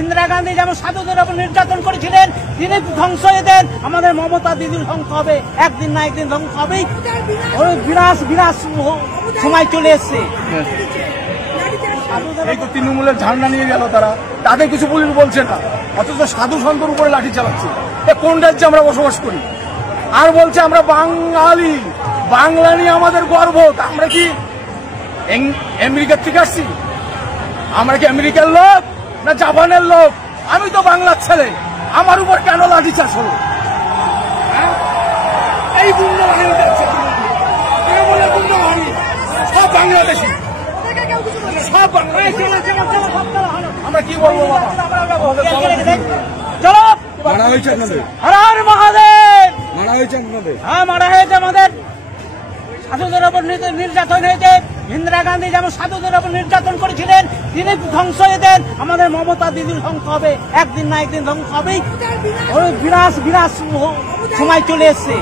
ইন্দিরা গান্ধী যেমন সাধুদের উপর নির্যাতন করেছিলেন, তিনি ধ্বংস হয়ে দেন, আমাদের মমতা দিদির ধ্বংস হবে, একদিন না একদিন ধ্বংস হবেই। ওই বিনাশ সময় চলে এসছে। এই তো তৃণমূলের ঝান্ডা নিয়ে গেল তারা, তাদের কিছু পুলিশ বলছে না, অথচ সাধু সন্তর উপরে লাঠি চালাচ্ছে। কোন রাজ্যে আমরা বসবাস করি? আর বলছে আমরা বাঙালি, বাংলা নিয়ে আমাদের গর্ব। আমরা কি আমেরিকার থেকে আসছি? আমরা কি আমেরিকার লোক না জাপানের লোক? আমি তো বাংলার ছেলে, আমার উপর কেন লাঠি চাষ হলো? এই গুন্ডা বাহিনী সব বাংলাদেশি, সব আমরা কি বলবো? চলো মারা হয়েছে আপনাদের, হর হর মহাদেব। মারা হয়েছে আপনাদের? হ্যাঁ, মারা হয়েছে আমাদের। সাধুদের উপর নির্যাতন হয়েছে। ইন্দিরা গান্ধী যেমন সাধুদের উপর নির্যাতন করেছিলেন, তিনি ধ্বংস হয়ে দেন, আমাদের মমতা দিদির ধ্বংস হবে, একদিন না একদিন ধ্বংস হবেই। ওই বিনাশ সময় চলে এসছে।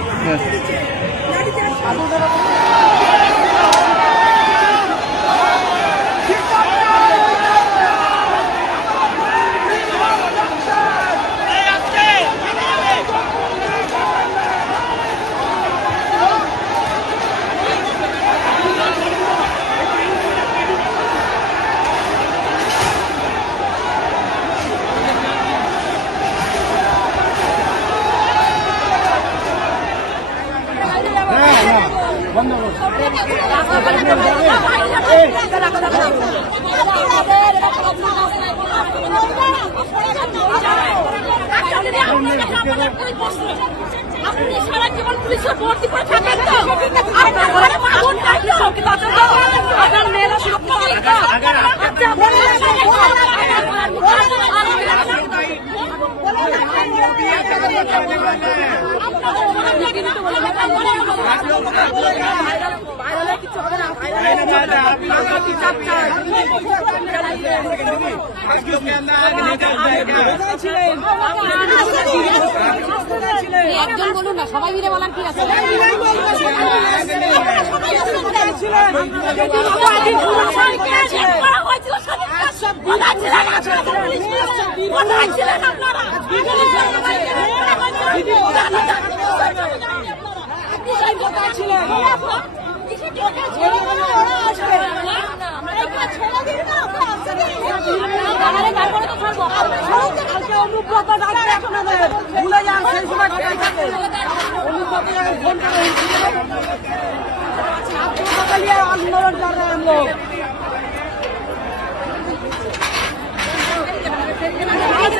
আপনি সারা জীবন পুলিশের ভর্তি করে থাকেন তো? আপনার ঘরে মা বোন নাই তো? আপনার মেয়েরা একজন বলুন না, সবাই মিলে বলার কি আছে? आंदोलन कर रहे हैं हम लोग।